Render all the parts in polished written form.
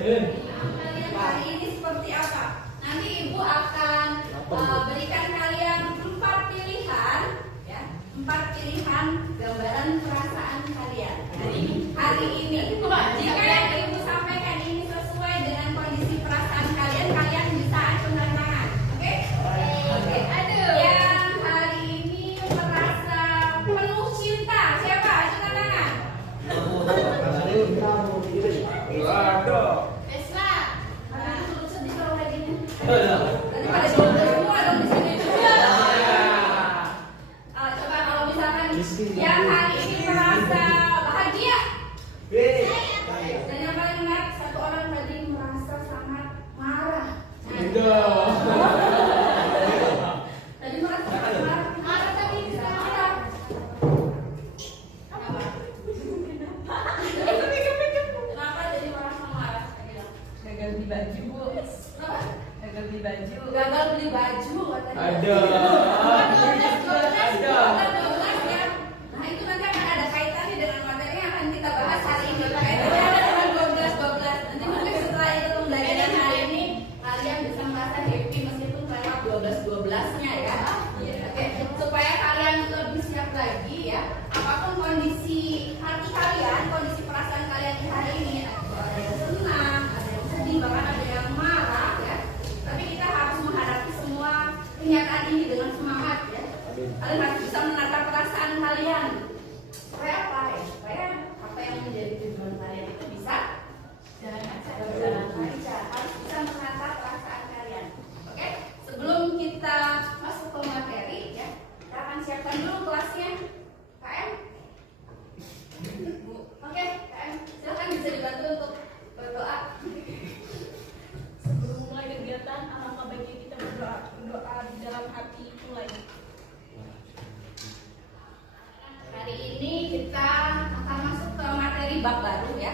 Kalian hari ini seperti apa? Nanti Ibu akan berikan kalian 4 pilihan, ya, 4 pilihan gambaran perasaan kalian. Hari ini, jika yang Ibu sampaikan ini sesuai dengan kondisi perasaan kalian, kalian bisa acungkan tangan, oke? Oke. Yang hari ini merasa penuh cinta, siapa? Acungkan tangan. Vesla, sedih kalau kayak gini. Nanti pada semua dong di sini. Coba kalau misalkan yang hari ini merasa bahagia. Dan yang paling menarik, satu orang tadi merasa sangat marah. Tadi merasa sangat marah. Marah tadi marah. Kenapa jadi merasa marah? Gagal beli baju, Bu. Kenapa? Gagal beli baju. Gagal beli baju katanya. Ada. 12 ya. Nah, itu nanti akan ada kaitannya dengan materi yang akan kita bahas hari ini. Kaitannya ada dengan 12. Nanti mungkin setelah itu pembelajaran hari ini kalian bisa merasa happy meskipun lewat 12-nya ya. Oke, supaya kalian lebih siap lagi ya. Apapun kondisi hati kalian, kondisi perasaan kalian di hari ini, ada yang senang, ada yang sedih, bahkan ada yang marah ya. Tapi kita harus menghadapi semua kenyataan ini dengan semangat ya. Kalian harus bisa menata perasaan kalian. Supaya apa ya? Supaya apa yang menjadi tujuan kalian itu bisa jalan lancar. Harus bisa menata perasaan kalian. Oke? Sebelum kita masuk ke materi ya, kita akan siapkan dulu kelasnya. KM? Bu. Oke, KM. Silakan bisa dibantu untuk berdoa. Sebelum mulai kegiatan, alangkah baiknya kita berdoa di dalam hati mulai. Hari ini kita akan masuk ke materi bab baru ya.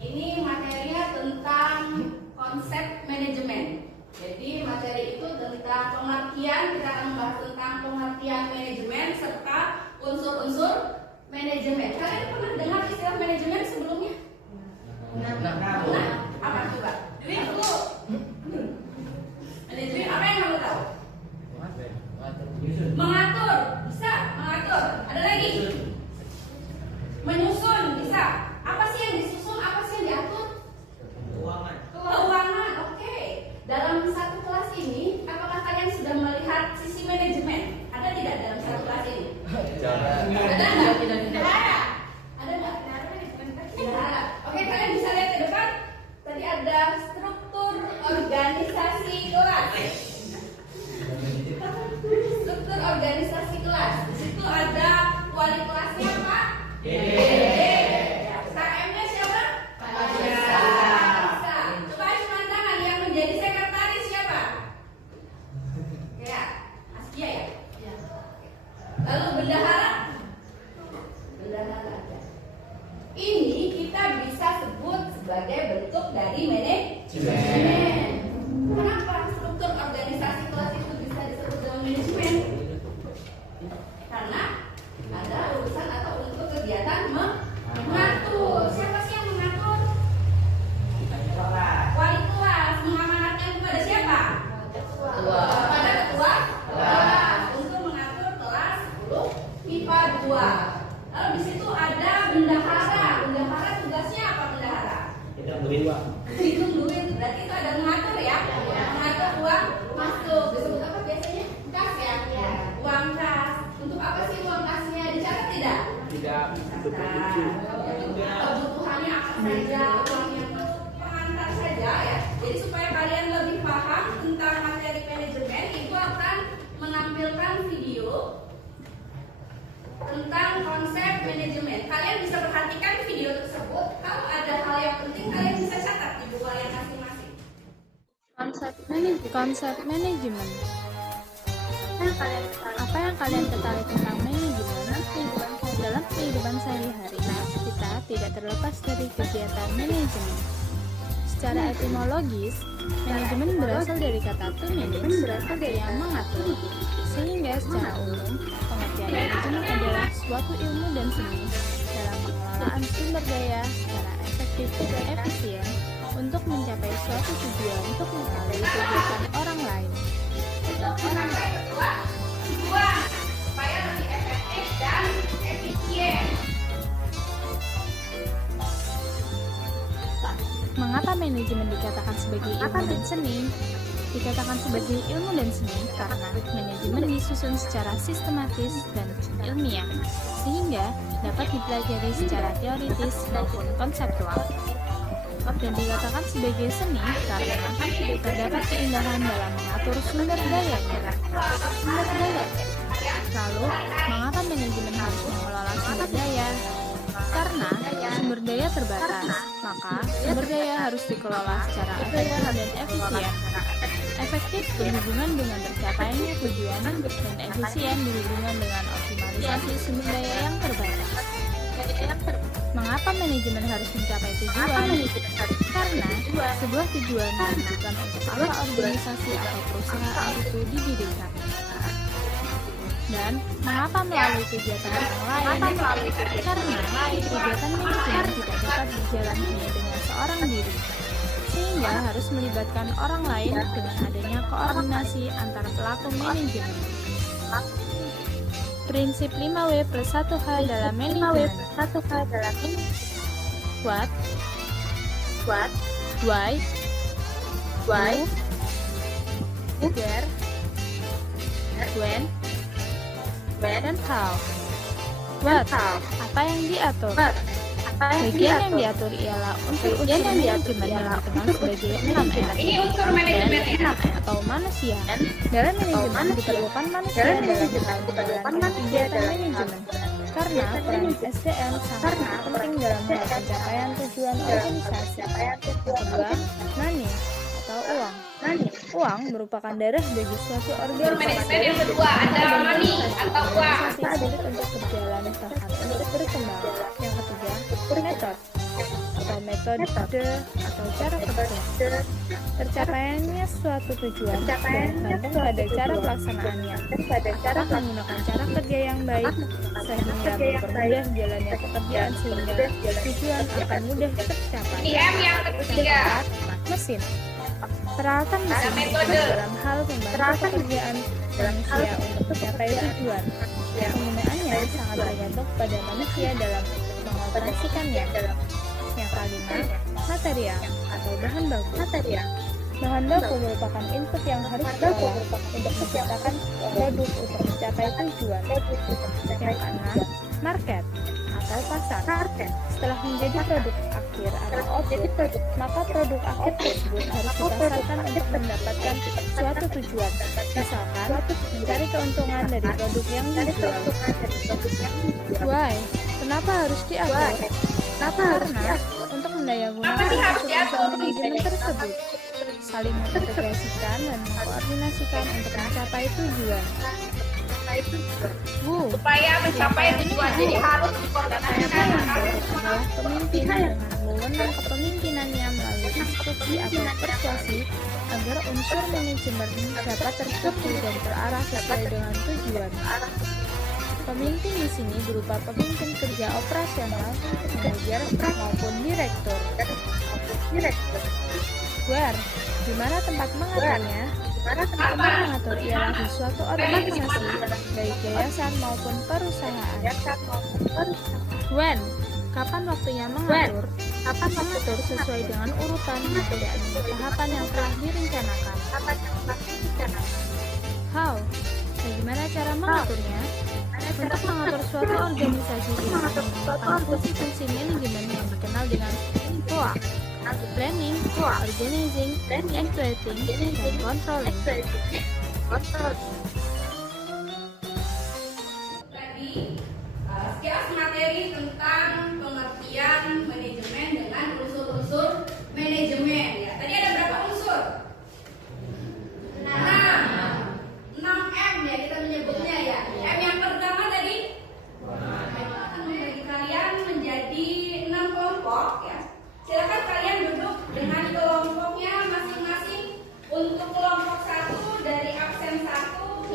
Ini materinya tentang konsep manajemen. Jadi materi itu tentang pengertian, kita akan membahas tentang pengertian manajemen serta unsur-unsur manajemen. Kalian pernah dengar istilah manajemen sebelumnya? Pernah? Apa coba? Dwi dulu. Manajemen apa yang kamu tahu? Mengatur, bisa mengatur. Ada lagi? Menyusun, bisa. Apa sih yang disusun? Apa sih yang diatur? Keuangan, oke. Dalam satu kelas ini, apakah kalian sudah melihat sisi manajemen? Ada tidak dalam satu kelas ini? Ada nggak? Tidak ada. Ada nggak? Tidak ada. Oke, kalian bisa lihat ke depan. Tadi ada struktur organisasi kelas. Struktur organisasi kelas. Di situ ada wali kelasnya Pak. KM-nya siapa? Pak Bisa. Coba cuma tangan yang menjadi sekretaris siapa? Ya, Askia ya. Lalu bendahara? Bendahara. Ini kita bisa sebut sebagai bentuk dari manajemen. Kenapa struktur organisasi kelas itu bisa disebut dengan manajemen? Karena ada urusan atau untuk kegiatan mengatur. Siapa sih yang mengatur? Wali kelas. Mengamanatkan kepada siapa? Kepada ketua kelas untuk mengatur kelas 10 MIPA 2. Lalu di situ ada bendahara. Bendahara tugasnya apa bendahara? Hitung duit. Berarti itu ada mengatur ya? Mengatur uang masuk. Disebut apa biasanya? Kas ya? Uang kas. Untuk apa sih uang kasnya? Dicatat tidak? Tidak. Kebutuhannya apa saja? Uang yang pengantar saja ya. Jadi supaya kalian lebih paham tentang materi manajemen, Ibu akan menampilkan video tentang konsep manajemen. Kalian bisa perhatikan video tersebut. Kalau ada hal yang penting, kalian bisa catat di buku kalian masing-masing. Konsep manajemen. Apa yang kalian ketahui tentang manajemen? Dalam kehidupan sehari-hari, kita tidak terlepas dari kegiatan manajemen. Secara etimologis, manajemen berasal dari kata to manage, yang mengatur. Sehingga secara umum, pengertian manajemen adalah suatu ilmu dan seni dalam pengelolaan sumber daya secara efektif dan efisien untuk mencapai suatu tujuan untuk melalui kegiatan orang lain. Kedua, supaya lebih efektif dan efisien. Mengapa manajemen dikatakan sebagai ilmu dan seni? Dikatakan sebagai ilmu dan seni karena manajemen disusun secara sistematis dan ilmiah, sehingga dapat dipelajari secara teoritis maupun konseptual. Dan dikatakan sebagai seni karena terdapat keindahan dalam mengatur sumber dayanya. Lalu, mengapa manajemen harus mengelola sumber daya? Karena sumber daya terbatas, maka sumber daya harus dikelola secara efektif dan efisien. Efektif berhubungan dengan tercapainya tujuan dan efisien berhubungan dengan optimalisasi sumber daya yang terbatas. Mengapa manajemen harus mencapai tujuan? Karena sebuah tujuan menentukan untuk apa organisasi atau perusahaan itu didirikan. Dan mengapa melalui kegiatan orang lain? Karena kegiatan manajemen tidak dapat berjalan hanya dengan seorang diri, sehingga harus melibatkan orang lain dengan adanya koordinasi antara pelaku manajemen. Prinsip 5W plus 1H dalam manajemen. What, why, who, where, when, dan how. What, apa yang diatur? Bagian yang diatur ialah unsur-unsur manajemen yang dikenal sebagai 6M. Ini unsur manajemen ya. Atau manusia. Dalam manajemen diperlukan manusia dalam hal menjalankan kegiatan manajemen. Karena peran SDM sangat penting dalam hal pencapaian tujuan organisasi. Kedua, money atau uang. Uang merupakan darah bagi suatu Unsur organisasi. manajemen yang kedua ada money atau uang. Organisasi sulit untuk berjalan bahkan untuk berkembang. Yang ketiga, metode atau metode atau cara kerja. Tercapaiannya suatu tujuan tergantung pada cara pelaksanaannya. Apakah menggunakan cara kerja yang baik sehingga mempermudah jalannya pekerjaan sehingga tujuan akan mudah tercapai. Ini M yang ketiga. Mesin. Peralatan mesin metode. dalam hal membantu pekerjaan manusia untuk mencapai tujuan. Penggunaannya sangat tergantung pada manusia dalam mengoperasikannya. Yang kelima, material atau bahan baku. Bahan baku merupakan input yang harus diolah untuk menciptakan produk untuk mencapai tujuan. Yang keenam, market atau pasar. Setelah menjadi produk akhir atau output, maka produk akhir tersebut harus dipasarkan untuk mendapatkan suatu tujuan. Misalkan, mencari keuntungan dari produk yang dijual. Why? Kenapa harus diatur? Karena untuk mendayagunakan unsur-unsur manajemen tersebut, saling mengintegrasikan dan mengkoordinasikan untuk mencapai tujuan. Supaya mencapai tujuan jadi harus dikoordinasikan. Adalah pemimpin dengan wewenang kepemimpinannya melalui instruksi atau persuasi agar unsur manajemen dapat terstruktur dan terarah sesuai dengan tujuan. Pemimpin di sini berupa pemimpin kerja operasional, manajer, maupun direktur. Where? Di mana tempat mengaturnya? Tempat mengatur ialah di suatu organisasi, baik yayasan maupun perusahaan. When? Kapan waktunya mengatur? Mengatur sesuai dengan urutan dan tahapan yang telah direncanakan. How? Bagaimana cara mengaturnya? Untuk mengatur suatu organisasi ini menggunakan fungsi-fungsi manajemen yang dikenal dengan POA. Planning, organizing, evaluating, dan controlling. Tadi sekilas materi tentang pengertian manajemen dengan unsur-unsur manajemen ya. Tadi ada berapa unsur? 6M ya kita menyebutnya ya. M yang pertama tadi akan membagi kalian menjadi 6 kelompok ya. Silakan kalian duduk dengan kelompoknya masing-masing. Untuk kelompok 1 dari absen 1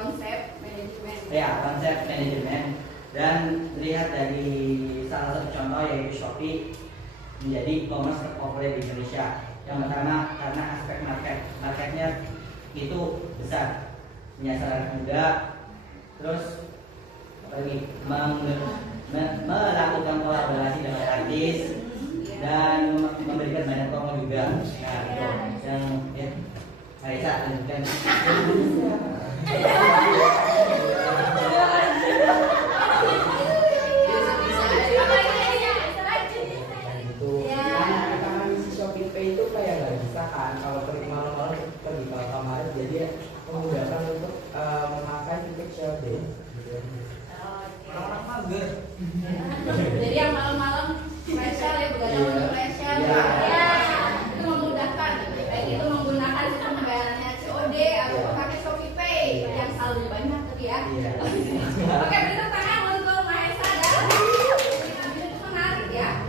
konsep manajemen. Ya, konsep manajemen. Dan lihat dari salah satu contoh yaitu Shopee menjadi e-commerce terpopuler di Indonesia. Yang pertama karena aspek marketnya itu besar, menyasar muda, terus lagi melakukan kolaborasi dengan artis dan memberikan banyak promo juga. Nah, itu yang ya, Marisa lanjutkan. Itu kayak nggak bisa kan kalau pergi malam-malam pergi ke kamar, jadi memudahkan untuk memakai titik shopping. Orang-orang mager. Jadi yang malam-malam special ya, begadang untuk special ya, itu memudahkan. Baik itu menggunakan sistem pembayarannya COD atau pakai Shopee Pay yang saldo banyak tadi ya. Oke, beri tepuk tangan untuk Mahesa dan itu menarik ya.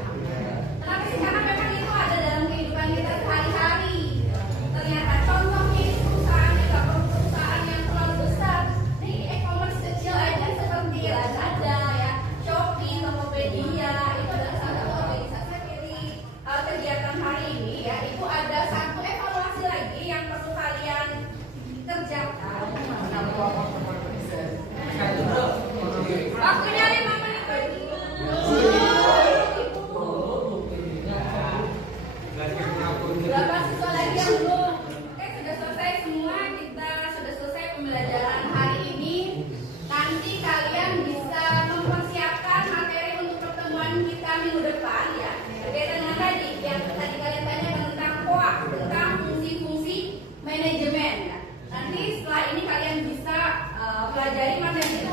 Kenapa sih? Karena memang itu ada dalam kehidupan kita sehari-hari. Ternyata contohnya ini perusahaan yang terlalu besar. Nih e-commerce kecil aja seperti Lazada ya, Shopee, Tokopedia itu adalah salah satu organisasi. Jadi kegiatan hari ini ya, itu ada satu evaluasi lagi yang perlu kalian kerjakan. Waktunya 5 menit lagi. Berapa siswa lagi yang belum? Oke, sudah selesai semua. Kita sudah selesai pembelajaran hari ini. Nanti kalian bisa mempersiapkan materi untuk pertemuan kita minggu depan ya. Berkaitan dengan tadi yang tadi kalian tanyakan tentang POA, tentang fungsi-fungsi manajemen ya. Nanti setelah ini kalian bisa pelajari materi